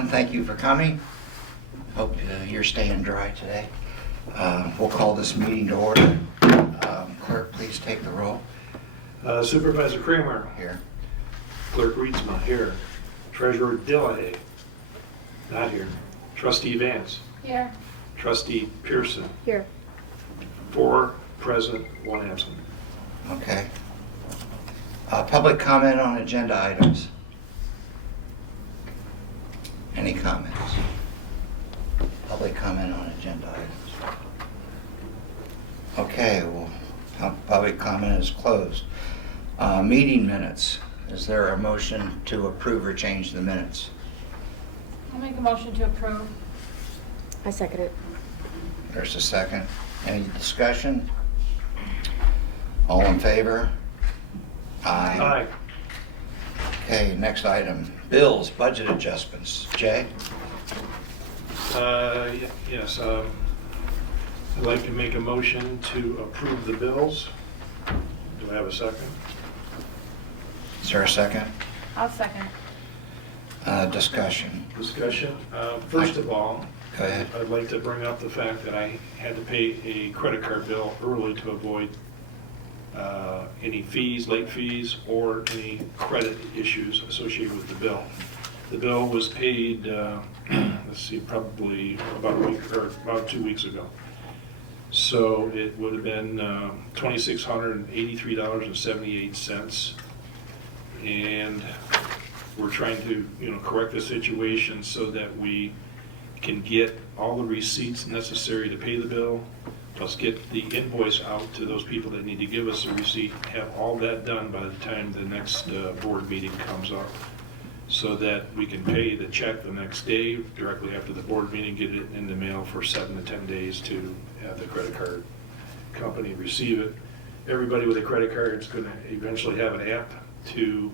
everyone. Thank you for coming. Hope you're staying dry today. We'll call this meeting to order. Clerk, please take the roll. Supervisor Kramer. Here. Clerk Reedsma here. Treasurer Dillahay. Not here. Trustee Vance. Here. Trustee Pearson. Here. 4 present, 1 absent. Okay. Public comment on agenda items. Any comments? Public comment on agenda items. Okay, well, public comment is closed. Meeting minutes. Is there a motion to approve or change the minutes? I'll make a motion to approve. I second it. There's a second. Any discussion? All in favor? Aye. Okay, next item. Bills, budget adjustments. Jay? Yes. I'd like to make a motion to approve the bills. Do I have a second? Is there a second? I'll second. Discussion. Discussion. First of all, Go ahead. I'd like to bring up the fact that I had to pay a credit card bill early to avoid any fees, late fees, or any credit issues associated with the bill. The bill was paid, let's see, probably about a week or about 2 weeks ago. So it would have been $2,683.78, and we're trying to, correct the situation so that we can get all the receipts necessary to pay the bill, plus get the invoice out to those people that need to give us a receipt, have all that done by the time the next board meeting comes up, so that we can pay the check the next day, directly after the board meeting, get it in the mail for 7 to 10 days to have the credit card company receive it. Everybody with a credit card is going to eventually have an app to,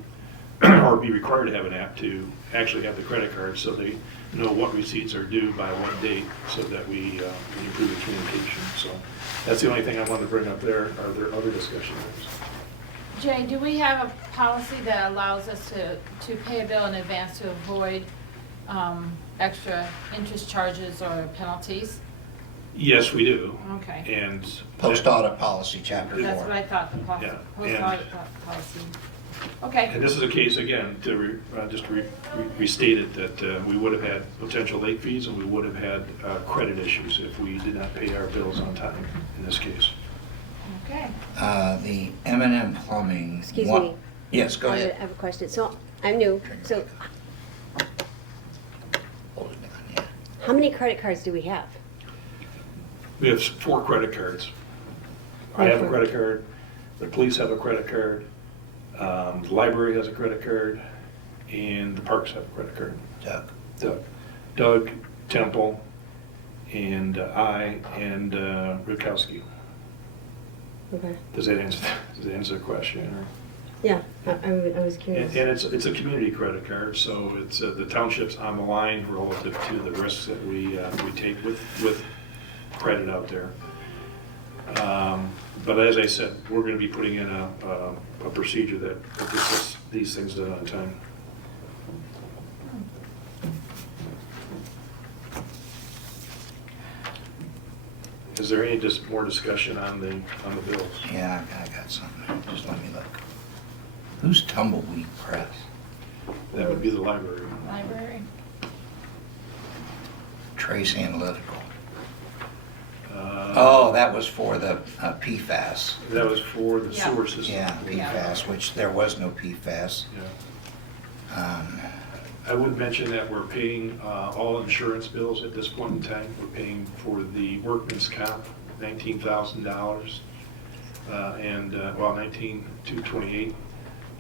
or be required to have an app to actually have the credit card, so they know what receipts are due by what date, so that we improve the communication. So that's the only thing I wanted to bring up there. Are there other discussion items? Jay, do we have a policy that allows us to pay a bill in advance to avoid extra interest charges or penalties? Yes, we do. Okay. And Post audit policy, chapter 4. That's what I thought, the Yeah, post-audit policy. Okay. And this is a case, again, to restate it, that we would have had potential late fees and we would have had credit issues if we did not pay our bills on time in this case. Okay. The M&M Plumbing. Excuse What- me. Yes, go I ahead. have a question. So I'm new. So Hold it down, yeah. how many credit cards do we have? We have 4 credit cards. I have a credit card, the police have a credit card, the library has a credit card, and the parks have a credit card. Doug, Temple, and I, and Rukowski. Okay. Does that answer the question? Or? Yeah, I was curious. And it's a community credit card, so it's the township's on the line relative to the risks that we take with credit out there. But as I said, we're going to be putting in a procedure that gets these things done on time. Is there any more discussion on the bills? Yeah, I got something. Just let me look. Who's Tumbleweed Press? That would be the library. Library. Trace Analytical. Uh, Oh, that was for the PFAS. That was for the Yeah. sewer system. Yeah, PFAS, which there was no PFAS. Yeah. Um, I would mention that we're paying all insurance bills at this point in time. We're paying for the workman's comp, $19,000, and well, $19,228.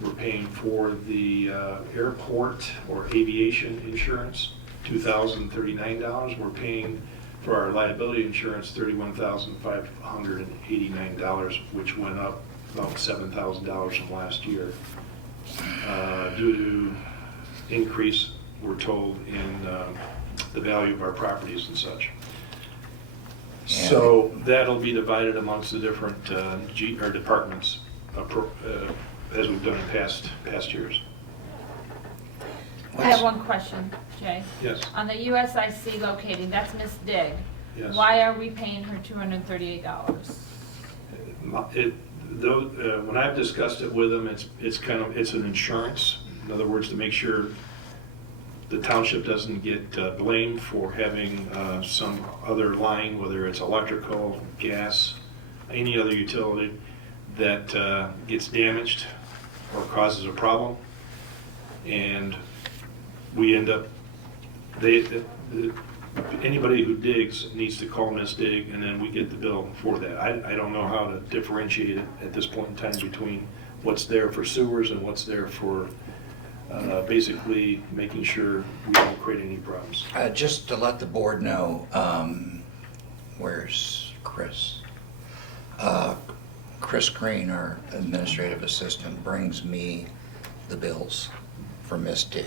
We're paying for the airport or aviation insurance, $2,039. We're paying for our liability insurance, $31,589, which went up about $7,000 from last year due to increase, we're told, in the value of our properties and such. Yeah. So that'll be divided amongst the different departments as we've done in past years. I have one question, Jay. Yes, On the USIC locating, that's Miss Dig. yes. Why are we paying her $238? When I've discussed it with them, it's an insurance. In other words, to make sure the township doesn't get blamed for having some other line, whether it's electrical, gas, any other utility that gets damaged or causes a problem. And we end up, anybody who digs needs to call Miss Dig, and then we get the bill for that. I don't know how to differentiate it at this point in time between what's there for sewers and what's there for basically making sure we don't create any problems. Just to let the board know, where's Chris? Chris Green, our administrative assistant, brings me the bills for Miss Dig.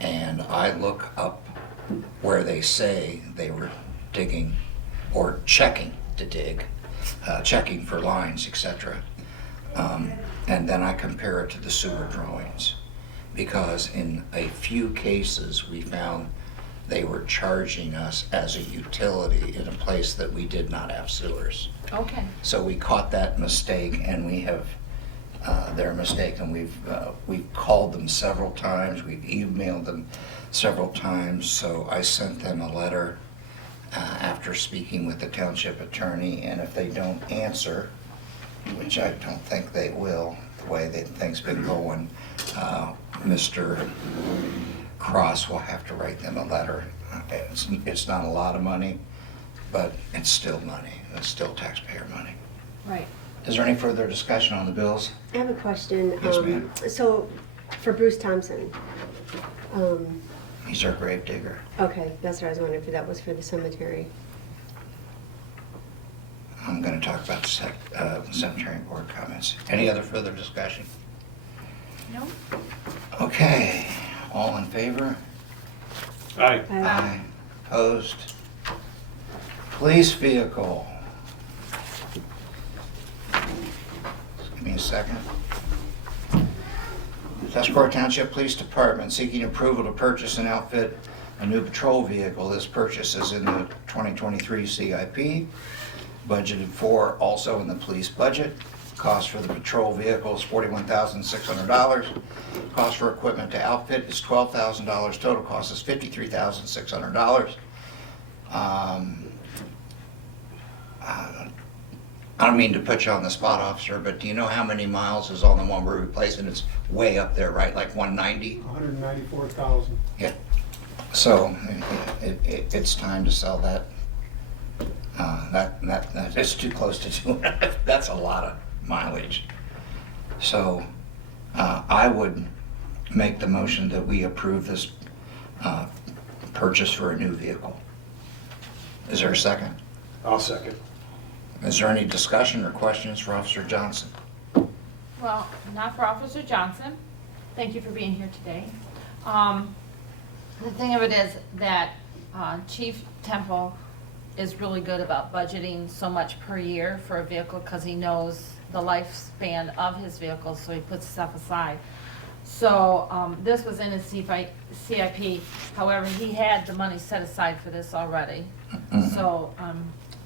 And I look up where they say they were digging or checking to dig, checking for lines, etc. And then I compare it to the sewer drawings. Because in a few cases, we found they were charging us as a utility in a place that we did not have sewers. Okay. So we caught that mistake, and we have their mistake, and we've called them several times, we've emailed them several times. So I sent them a letter after speaking with the township attorney, and if they don't answer, which I don't think they will, the way that things been going, Mr. Cross will have to write them a letter. It's not a lot of money, but it's still money. It's still taxpayer money. Right. Is there any further discussion on the bills? I have a question. Yes, ma'am. So, for Bruce Thompson, He's our grave digger. okay, that's what I was wondering if that was for the cemetery. I'm going to talk about the cemetery board comments. Any other further discussion? No? Okay, all in favor? Aye. Aye. Opposed? Police vehicle. Just give me a second. Tuscarora Township Police Department seeking approval to purchase and outfit a new patrol vehicle. This purchase is in the 2023 CIP, budgeted for also in the police budget. Cost for the patrol vehicle is $41,600. Cost for equipment to outfit is $12,000. Total cost is $53,600. I don't mean to put you on the spot, officer, but do you know how many miles is on the one we're replacing? It's way up there, right? Like 190? 194,000. Yeah. So it's time to sell that. That is too close to 200. That's a lot of mileage. So I would make the motion that we approve this purchase for a new vehicle. Is there a second? I'll second. Is there any discussion or questions for Officer Johnson? Well, not for Officer Johnson. Thank you for being here today. The thing of it is that Chief Temple is really good about budgeting so much per year for a vehicle because he knows the lifespan of his vehicle, so he puts stuff aside. So this was in his CIP. However, he had the money set aside for this already. So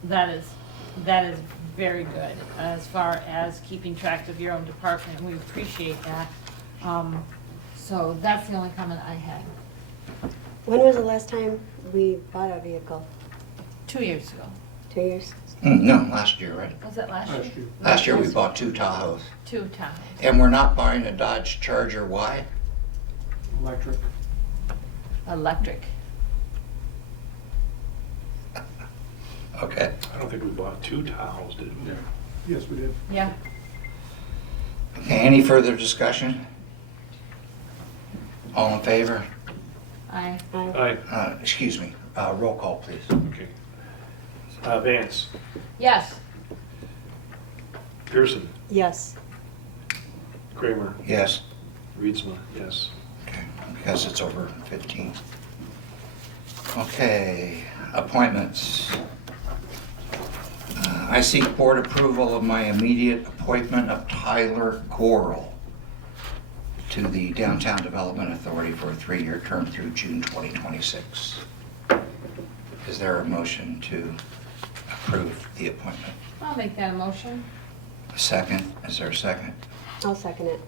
that is very good as far as keeping track of your own department. We appreciate that. So that's the only comment I had. When was the last time we bought a vehicle? 2 years ago. 2 years? No, last year, right? Was it last year? Last year. Last year we bought 2 Tahoes. 2 times. And we're not buying a Dodge Charger. Why? Electric. Electric. Okay. I don't think we bought 2 Tahoes, did we? Yes, we did. Yeah. Okay, any further discussion? All in favor? Aye. Aye. Aye. Excuse me, roll call, please. Okay. Vance, Yes. Pearson, Yes. Kramer, Yes, Reedsma, yes. okay, because it's over 15. Okay, appointments. I seek board approval of my immediate appointment of Tyler Gorel to the Downtown Development Authority for a 3-year term through June 2026. Is there a motion to approve the appointment? I'll make that a motion. A second? Is there a second? I'll second it.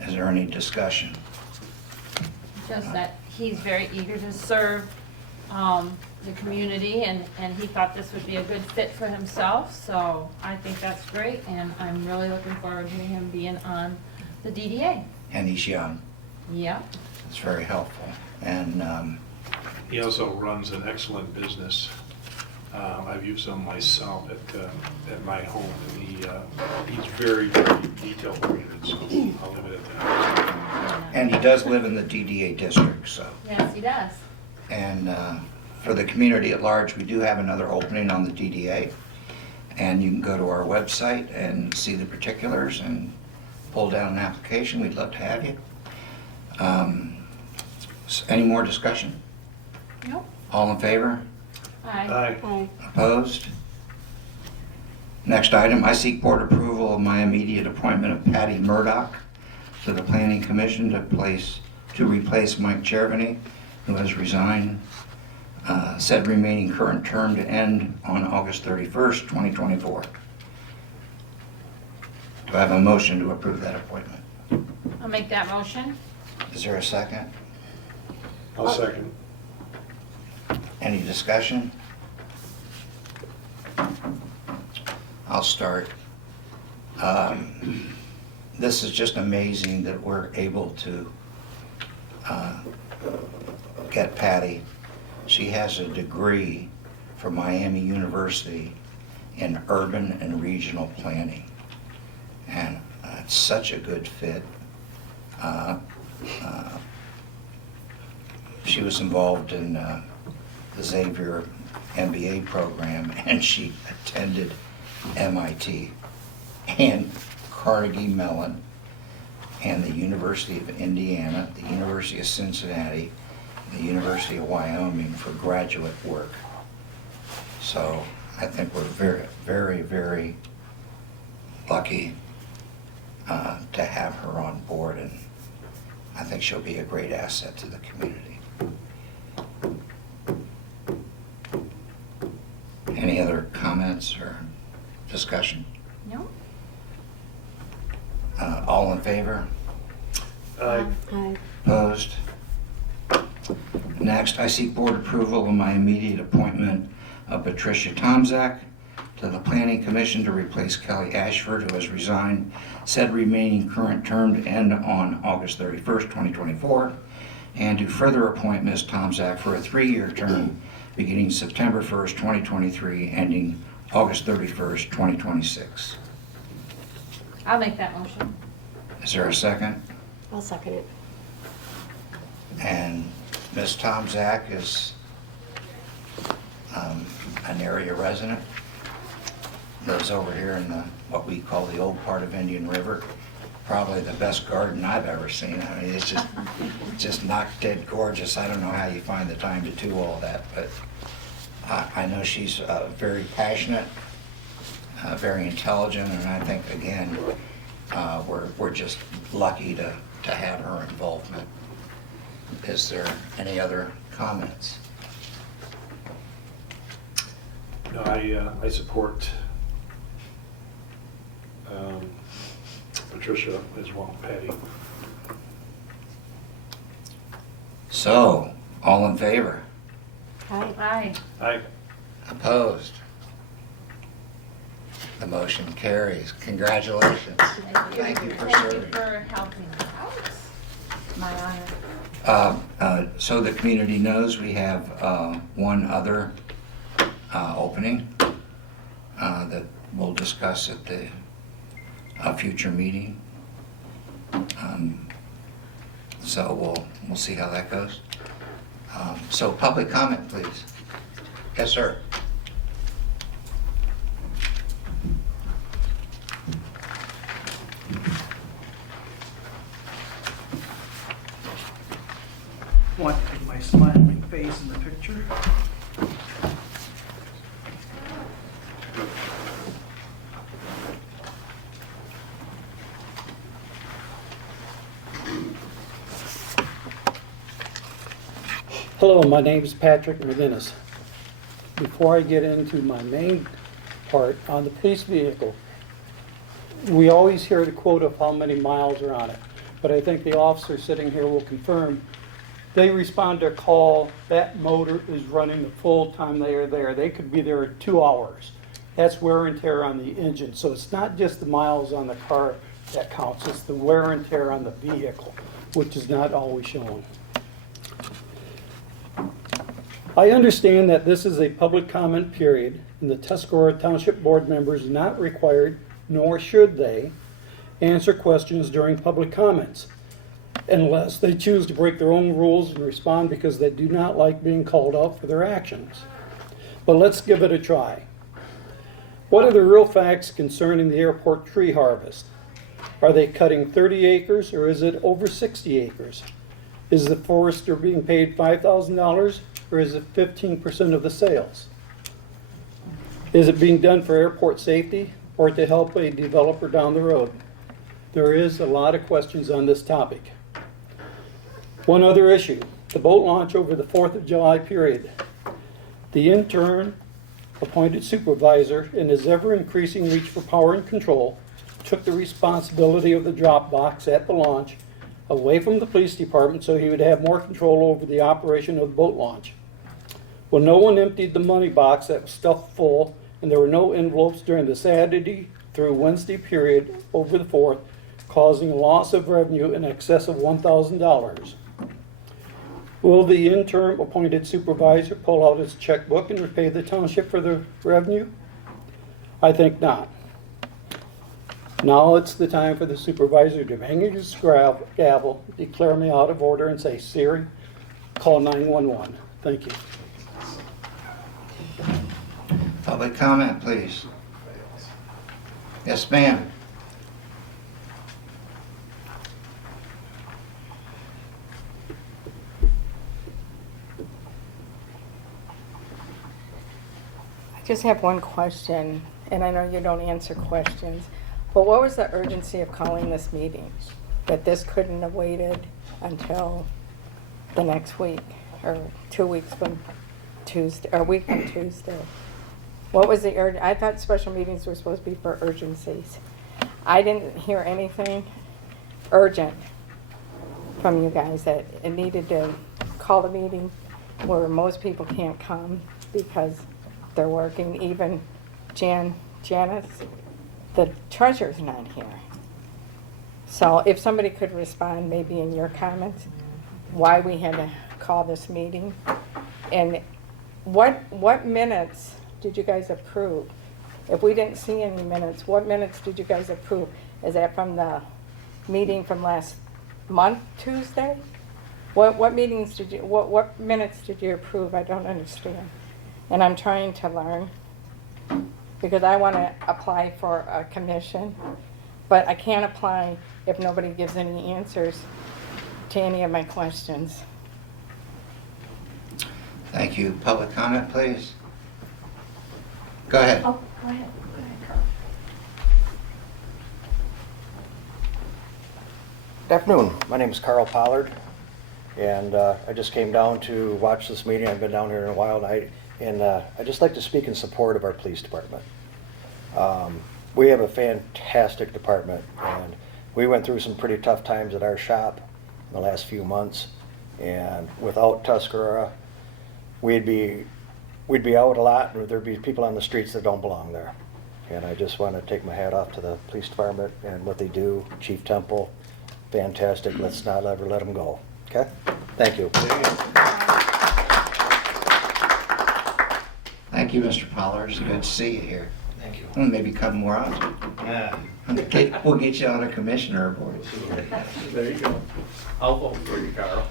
Is there any discussion? Just that he's very eager to serve the community, and he thought this would be a good fit for himself, so I think that's great, and I'm really looking forward to him being on the DDA. And he's young. Yep. It's very helpful. And He also runs an excellent business. I've used him myself at my home, and he's very, very detail oriented, so I'll leave it at that. and he does live in the DDA district, so. Yes, he does. And for the community at large, we do have another opening on the DDA. And you can go to our website and see the particulars and pull down an application. We'd love to have you. Any more discussion? Nope. All in favor? Aye. Aye. Aye. Opposed? Next item, I seek board approval of my immediate appointment of Patty Murdoch to the Planning Commission to replace Mike Chervany, who has resigned. Said remaining current term to end on August 31st, 2024. Do I have a motion to approve that appointment? I'll make that motion. Is there a second? I'll second. Any discussion? I'll start. This is just amazing that we're able to get Patty. She has a degree from Miami University in urban and regional planning. And it's such a good fit. She was involved in the Xavier MBA program, and she attended MIT and Carnegie Mellon and the University of Indiana, the University of Cincinnati, the University of Wyoming for graduate work. So I think we're very, very, very lucky to have her on board, and I think she'll be a great asset to the community. Any other comments or discussion? No? All in favor? Aye. Aye. Opposed? Next, I seek board approval of my immediate appointment of Patricia Tomzak to the Planning Commission to replace Kelly Ashford, who has resigned, said remaining current term to end on August 31st, 2024, and to further appoint Ms. Tomzak for a 3-year term beginning September 1st, 2023, ending August 31st, 2026. I'll make that motion. Is there a second? I'll second it. And Ms. Tomzak is an area resident, lives over here in what we call the old part of Indian River. Probably the best garden I've ever seen. I mean, it's just knock dead gorgeous. I don't know how you find the time to do all that, but I know she's very passionate, very intelligent, and I think, again, we're just lucky to have her involvement. Is there any other comments? No, I support Patricia as well, Patty. So, all in favor? Aye. Aye. Aye. Opposed? The motion carries. Congratulations. Thank you for Thank you serving. for helping out. My honor. So the community knows we have one other opening that we'll discuss at the future meeting. So we'll see how that goes. So public comment, please. Yes, sir. Want to put my smiling face in the picture? Hello, my name is Patrick McGinnis. Before I get into my main part on the police vehicle, we always hear the quote of how many miles are on it, but I think the officer sitting here will confirm they respond to a call, that motor is running the full time they are there. They could be there 2 hours. That's wear and tear on the engine. So it's not just the miles on the car that counts, it's the wear and tear on the vehicle, which is not always shown. I understand that this is a public comment period, and the Tuscarora Township board members are not required, nor should they, answer questions during public comments, unless they choose to break their own rules and respond because they do not like being called out for their actions. But let's give it a try. What are the real facts concerning the airport tree harvest? Are they cutting 30 acres or is it over 60 acres? Is the forester being paid $5,000 or is it 15% of the sales? Is it being done for airport safety or to help a developer down the road? There is a lot of questions on this topic. One other issue, the boat launch over the 4th of July period. The interim appointed supervisor, in his ever-increasing reach for power and control, took the responsibility of the drop box at the launch away from the police department so he would have more control over the operation of the boat launch. Well, no one emptied the money box that was stuffed full, and there were no envelopes during the Saturday through Wednesday period over the 4th, causing a loss of revenue in excess of $1,000. Will the interim appointed supervisor pull out his checkbook and repay the township for the revenue? I think not. Now it's the time for the supervisor to hang his gavel, declare me out of order, and say, Siri, call 911. Thank you. Public comment, please. Yes, ma'am. I just have one question, and I know you don't answer questions, but what was the urgency of calling this meeting? That this couldn't have waited until the next week, or 2 weeks from Tuesday, or a week from Tuesday? What was the I thought special meetings were supposed to be for urgencies. I didn't hear anything urgent from you guys that it needed to call the meeting where most people can't come because they're working. Even Janice, the treasurer's not here. So if somebody could respond maybe in your comments why we had to call this meeting, and what minutes did you guys approve? If we didn't see any minutes, what minutes did you guys approve? Is that from the meeting from last month, Tuesday? What meetings did you, what minutes did you approve? I don't understand. And I'm trying to learn because I want to apply for a commission, but I can't apply if nobody gives any answers to any of my questions. Thank you. Public comment, please. Go ahead. Oh, go ahead. Go ahead, Carl. Good afternoon. My name is Carl Pollard, and I just came down to watch this meeting. I've been down here in a while, and I'd just like to speak in support of our police department. We have a fantastic department, and we went through some pretty tough times at our shop in the last few months, and without Tuscarora, we'd be out a lot, and there'd be people on the streets that don't belong there. And I just want to take my hat off to the police department and what they do. Chief Temple, fantastic. Let's not ever let them go. Okay? Thank you. Thank you, Mr. Pollard. It's good to see you here. Thank you. And maybe come more often. Yeah. We'll get you on a commissioner board. There you go. I'll vote for you, Carl.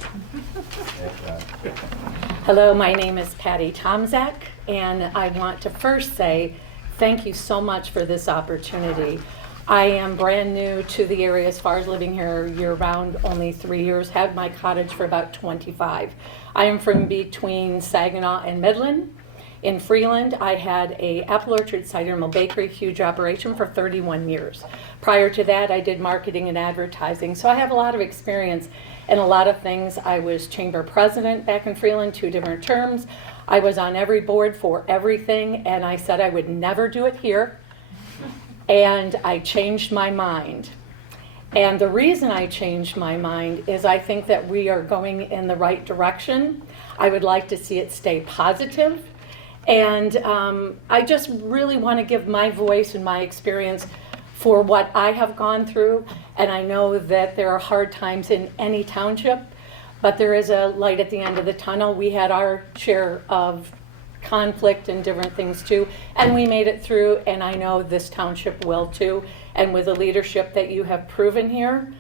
Hello, my name is Patty Tomzak, and I want to first say thank you so much for this opportunity. I am brand new to the area as far as living here year-round, only 3 years, had my cottage for about 25. I am from between Saginaw and Midland, In Freeland, I had a apple orchard, cider mill bakery, huge operation for 31 years. Prior to that, I did marketing and advertising. So I have a lot of experience in a lot of things. I was chamber president back in Freeland, 2 different terms. I was on every board for everything, and I said I would never do it here. And I changed my mind. And the reason I changed my mind is I think that we are going in the right direction. I would like to see it stay positive. And I just really want to give my voice and my experience for what I have gone through. And I know that there are hard times in any township, but there is a light at the end of the tunnel. We had our share of conflict and different things too, and we made it through, and I know this township will too. And with the leadership that you have proven here,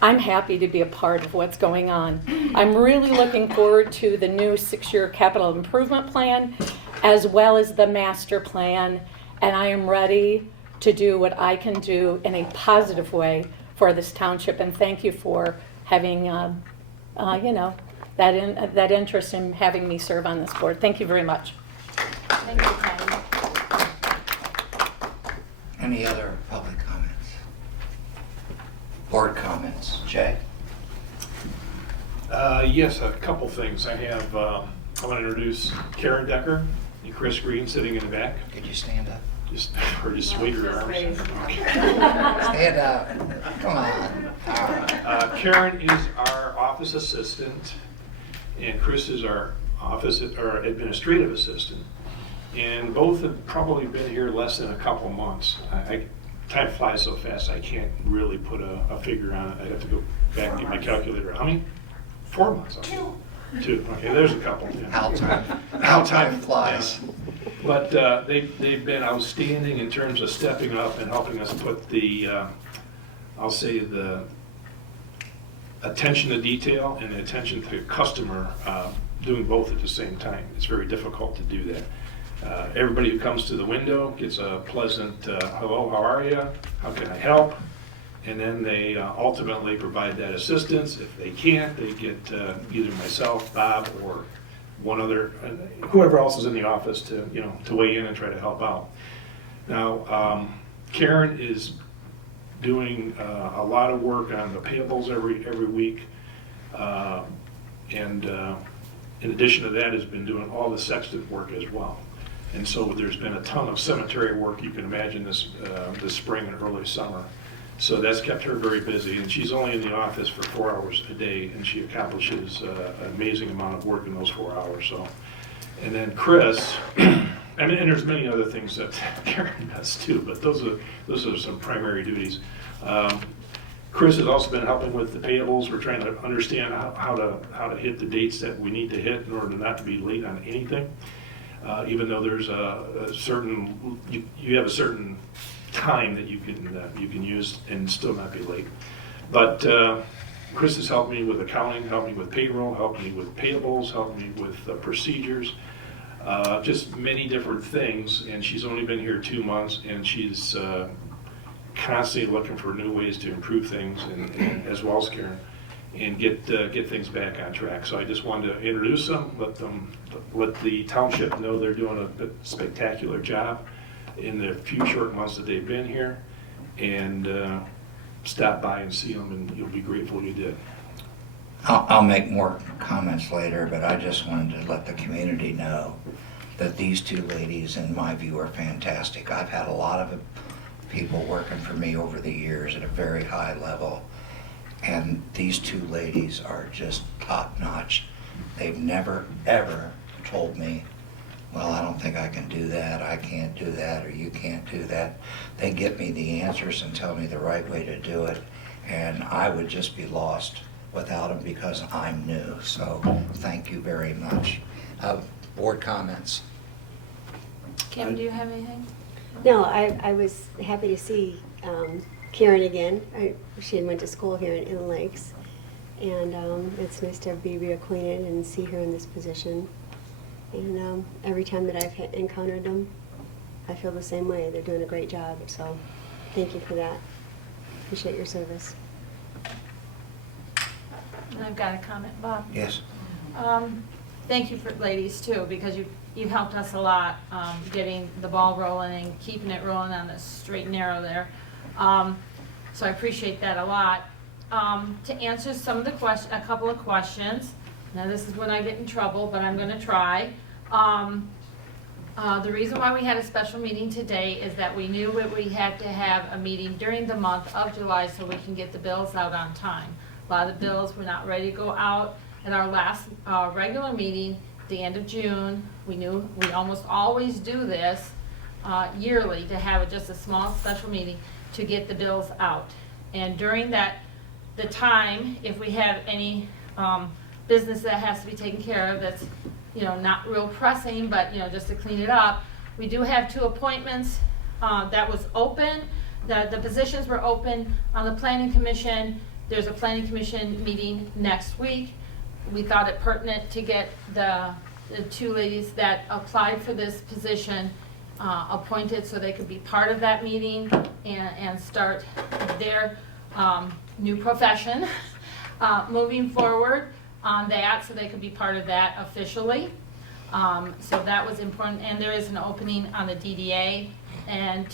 I'm happy to be a part of what's going on. I'm really looking forward to the new 6-year capital improvement plan, as well as the master plan, and I am ready to do what I can do in a positive way for this township. And thank you for having, that interest in having me serve on this board. Thank you very much. Thank you, Patty. Any other public comments? Board comments? Jay? Yes, a couple things. I want to introduce Karen Decker and Chris Green sitting in the back. Could you stand up? Just swing your arms. Okay. Stand up. Come on. Karen is our office assistant, and Chris is our administrative assistant. And both have probably been here less than a couple months. Time flies so fast, I can't really put a figure on it. I'd have to go back and get my calculator. How many? 4 months. Okay. 2. Okay, there's a couple. Yeah. How time flies. Yeah. But they've been outstanding in terms of stepping up and helping us put the, I'll say the attention to detail and the attention to customer, doing both at the same time. It's very difficult to do that. Everybody who comes to the window gets a pleasant, hello, how are you? How can I help? And then they ultimately provide that assistance. If they can't, they get either myself, Bob, or one other, whoever else is in the office to weigh in and try to help out. Now, Karen is doing a lot of work on the payables every week, and in addition to that, has been doing all the sexton work as well. And so there's been a ton of cemetery work, you can imagine, this spring and early summer. So that's kept her very busy, and she's only in the office for 4 hours a day, and she accomplishes an amazing amount of work in those 4 hours. So, and then Chris, and there's many other things that Karen does too, but those are some primary duties. Chris has also been helping with the payables. We're trying to understand how to hit the dates that we need to hit in order not to be late on anything. Even though there's a certain, you have a certain time that you can use and still not be late. But Chris has helped me with accounting, helped me with payroll, helped me with payables, helped me with procedures, just many different things. And she's only been here 2 months, and she's constantly looking for new ways to improve things, and as well as Karen, and get things back on track. So I just wanted to introduce them, let the township know they're doing a spectacular job in the few short months that they've been here, and stop by and see them, and you'll be grateful you did. I'll make more comments later, but I just wanted to let the community know that these 2 ladies, in my view, are fantastic. I've had a lot of people working for me over the years at a very high level, and these 2 ladies are just top-notch. They've never, ever told me, well, I don't think I can do that, I can't do that, or you can't do that. They get me the answers and tell me the right way to do it, and I would just be lost without them because I'm new. So thank you very much. Board comments? Kim, do you have anything? No, I was happy to see Karen again. She went to school here in Inland Lakes, and it's nice to be reacquainted and see her in this position. And every time that I've encountered them, I feel the same way. They're doing a great job, so thank you for that. Appreciate your service. And I've got a comment, Bob. Yes. thank you for ladies too, because you've helped us a lot, getting the ball rolling and keeping it rolling on the straight and narrow there. So I appreciate that a lot. To answer some of the a couple of questions, now this is when I get in trouble, but I'm gonna try. The reason why we had a special meeting today is that we knew that we had to have a meeting during the month of July so we can get the bills out on time. A lot of the bills were not ready to go out. At our last regular meeting, the end of June, we knew we almost always do this yearly, to have just a small special meeting to get the bills out. And during the time, if we have any business that has to be taken care of that's, not real pressing, but, just to clean it up, we do have 2 appointments that was open. The positions were open on the Planning Commission. There's a Planning Commission meeting next week. We thought it pertinent to get the 2 ladies that applied for this position appointed so they could be part of that meeting and start their new profession moving forward on that, so they could be part of that officially. So that was important, and there is an opening on the DDA, and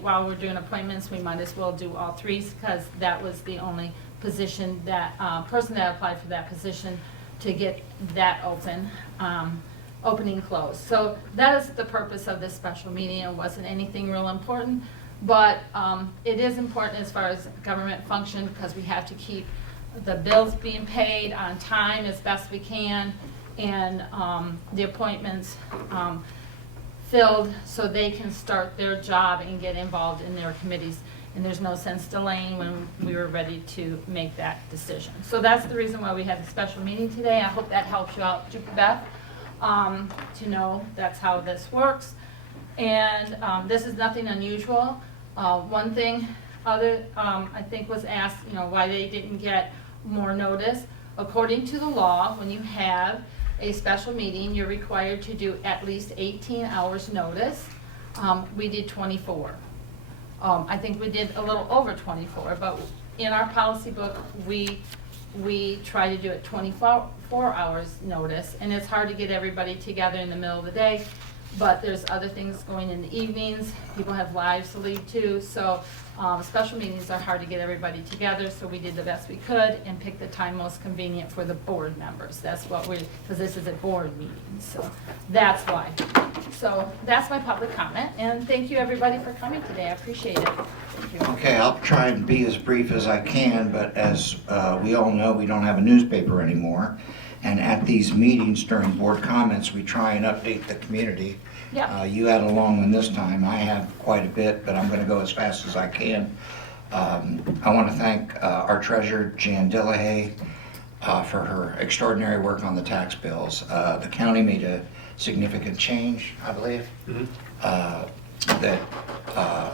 while we're doing appointments, we might as well do all 3, because that was the only position that person that applied for that position to get that opening closed. So that is the purpose of this special meeting. It wasn't anything real important, but it is important as far as government function, because we have to keep the bills being paid on time as best we can, and the appointments filled so they can start their job and get involved in their committees. And there's no sense delaying when we were ready to make that decision. So that's the reason why we had a special meeting today. I hope that helps you out, Beth, to know that's how this works. And this is nothing unusual. One thing I think was asked, why they didn't get more notice. According to the law, when you have a special meeting, you're required to do at least 18 hours notice. We did 24. I think we did a little over 24, but in our policy book, we try to do it 24 hours notice, and it's hard to get everybody together in the middle of the day, but there's other things going in the evenings. People have lives to lead to, so special meetings are hard to get everybody together, so we did the best we could and picked the time most convenient for the board members. That's what because this is a board meeting, so that's why. So that's my public comment, and thank you everybody for coming today. I appreciate it. Thank you. Okay, I'll try and be as brief as I can, but as we all know, we don't have a newspaper anymore. And at these meetings during board comments, we try and update the community. Yep. You had a long one this time. I have quite a bit, but I'm going to go as fast as I can. I want to thank our treasurer, Jan Dillahay, for her extraordinary work on the tax bills. The county made a significant change, I believe, that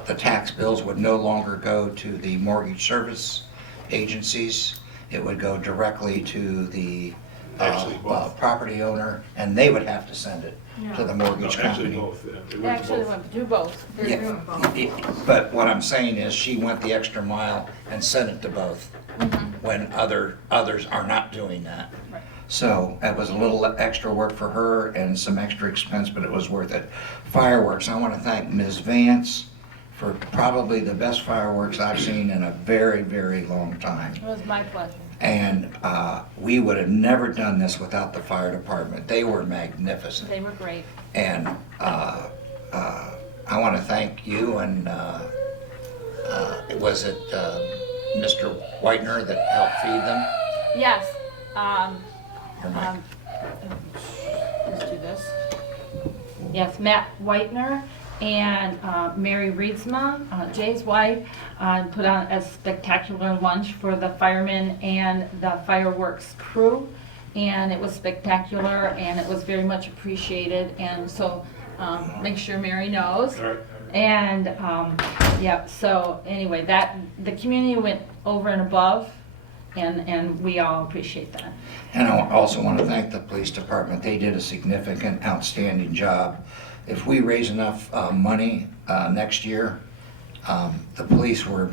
the tax bills would no longer go to the mortgage service agencies. It would go directly to the Actually, both. property owner, and they would have to send it to the mortgage Actually, company. both. It went Actually, both. we'll do both. They're Yeah. doing both. But what I'm saying is she went the extra mile and sent it to both when others are not doing that. Right. So that was a little extra work for her and some extra expense, but it was worth it. Fireworks, I want to thank Ms. Vance for probably the best fireworks I've seen in a very, very long time. It was my pleasure. And we would have never done this without the fire department. They were magnificent. They were great. And I want to thank you and was it Mr. Whitener that helped feed them? Yes. Or Mike? Let's do this. Yes, Matt Whitener and Mary Reedsma, Jay's wife, put on a spectacular lunch for the firemen and the fireworks crew. And it was spectacular and it was very much appreciated. And so make sure Mary knows. All right. And yeah, so anyway, the community went over and above, and we all appreciate that. And I also want to thank the police department. They did a significant, outstanding job. If we raise enough money next year, the police were,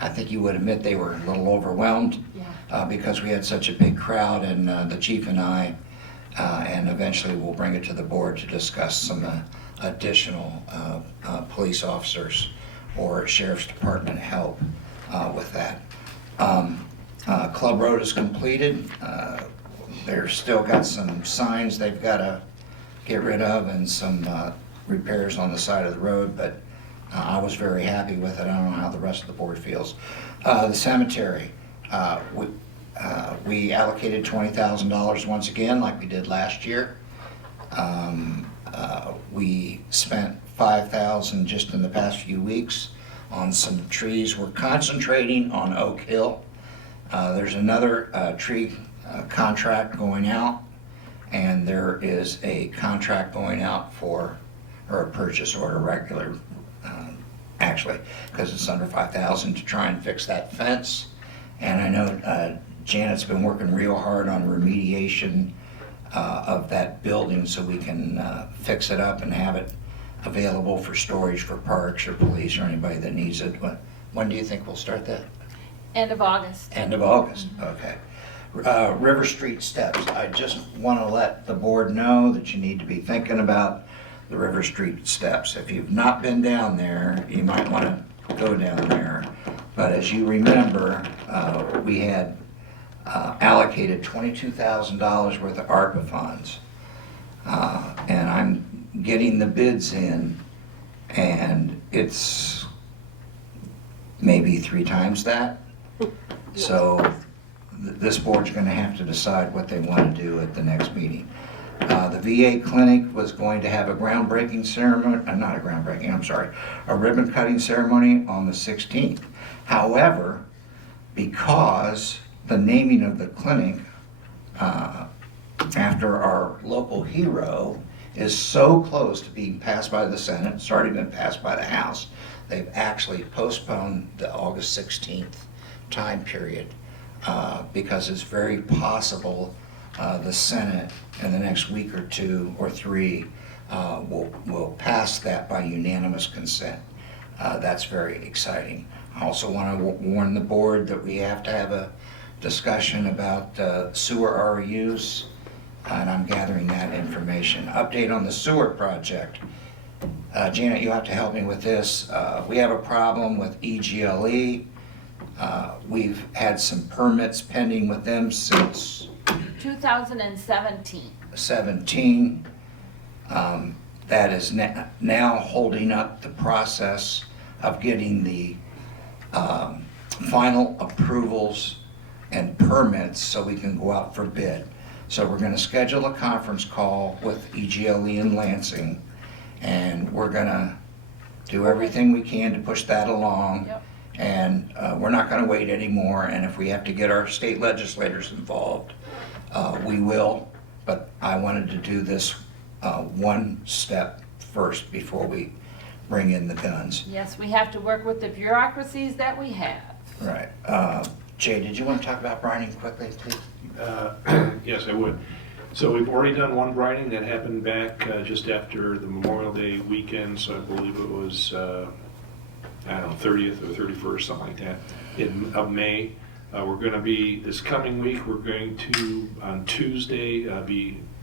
I think you would admit they were a little overwhelmed Yeah. because we had such a big crowd, and the chief and I and eventually we'll bring it to the board to discuss some additional police officers or sheriff's department help with that. Club Road is completed. They're still got some signs they've got to get rid of and some repairs on the side of the road, but I was very happy with it. I don't know how the rest of the board feels. The cemetery, we allocated $20,000 once again, like we did last year. We spent $5,000 just in the past few weeks on some trees. We're concentrating on Oak Hill. There's another tree contract going out, and there is a contract going out for, or a purchase order, regular, actually, because it's under $5,000 to try and fix that fence. And I know Janet's been working real hard on remediation of that building so we can fix it up and have it available for storage for parks or police or anybody that needs it. When do you think we'll start that? End of August. End of August, okay. River Street steps, I just want to let the board know that you need to be thinking about the River Street steps. If you've not been down there, you might want to go down there. But as you remember, we had allocated $22,000 worth of ARPA funds. And I'm getting the bids in, and it's maybe 3 times that. So this board's going to have to decide what they want to do at the next meeting. The VA clinic was going to have a groundbreaking ceremony, not a groundbreaking, I'm sorry, a ribbon cutting ceremony on the 16th. However, because the naming of the clinic after our local hero is so close to being passed by the Senate, it's already been passed by the House, they've actually postponed the August 16th time period because it's very possible the Senate in the next week or 2 or 3 will pass that by unanimous consent. That's very exciting. I also want to warn the board that we have to have a discussion about sewer RUs, and I'm gathering that information. Update on the sewer project. Janet, you have to help me with this. We have a problem with EGLE. We've had some permits pending with them since 2017. 17. That is now holding up the process of getting the final approvals and permits so we can go out for bid. So we're going to schedule a conference call with EGLE in Lansing, and we're going to do everything we can to push that along. Yep. And we're not going to wait anymore, and if we have to get our state legislators involved, we will. But I wanted to do this one step first before we bring in the guns. Yes, we have to work with the bureaucracies that we have. Right. Jay, did you want to talk about brining quickly, please? Yes, I would. So we've already done one brining that happened back just after the Memorial Day weekend, so I believe it was, I don't know, 30th or 31st, something like that, of May. We're going to be, this coming week, we're going to, on Tuesday,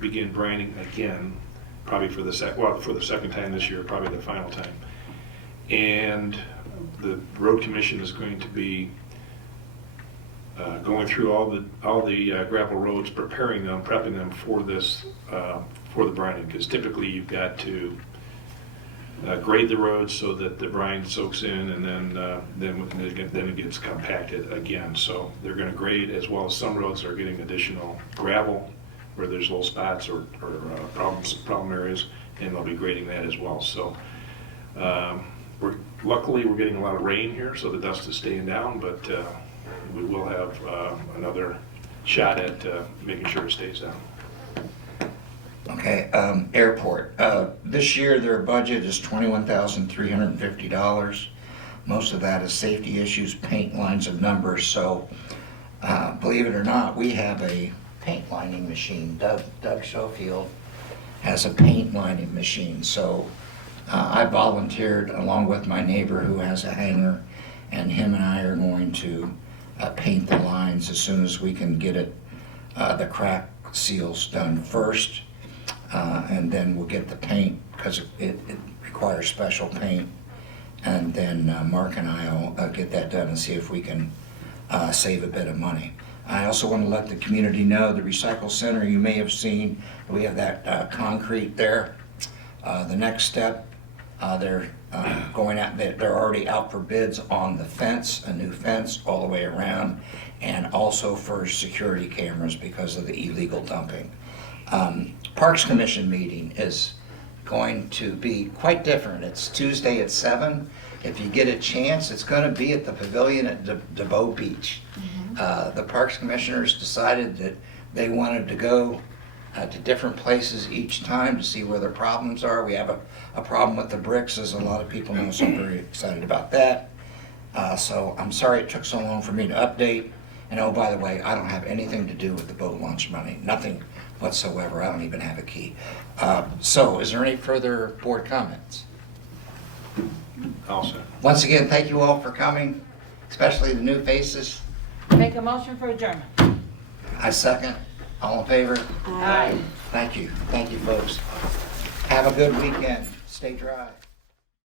begin brining again, probably for the second time this year, probably the final time. And the road commission is going to be going through all the gravel roads, preparing them, prepping them for this, for the brining, because typically you've got to grade the roads so that the brine soaks in, and then it gets compacted again. So they're going to grade, as well as some roads are getting additional gravel where there's little spots or problem areas, and they'll be grading that as well. So luckily we're getting a lot of rain here, so the dust is staying down, but we will have another shot at making sure it stays down. Okay, airport. This year their budget is $21,350. Most of that is safety issues, paint lines and numbers. So believe it or not, we have a paint lining machine. Doug Schofield has a paint lining machine. So I volunteered along with my neighbor who has a hangar, and him and I are going to paint the lines as soon as we can get it, the crack seals done first, and then we'll get the paint, because it requires special paint. And then Mark and I will get that done and see if we can save a bit of money. I also want to let the community know, the recycle center, you may have seen, we have that concrete there. The next step, they're going out, they're already out for bids on the fence, a new fence all the way around, and also for security cameras because of the illegal dumping. Parks Commission meeting is going to be quite different. It's Tuesday at 7. If you get a chance, it's going to be at the pavilion at DeBow Beach. The Parks Commissioners decided that they wanted to go to different places each time to see where their problems are. We have a problem with the bricks, as a lot of people know, so I'm very excited about that. So I'm sorry it took so long for me to update. And oh, by the way, I don't have anything to do with the boat launch money, nothing whatsoever. I don't even have a key. So is there any further board comments? I'll second. Once again, thank you all for coming, especially the new faces. Make a motion for adjournment. I second. All in favor? Aye. Thank you. Thank you, folks. Have a good weekend. Stay dry.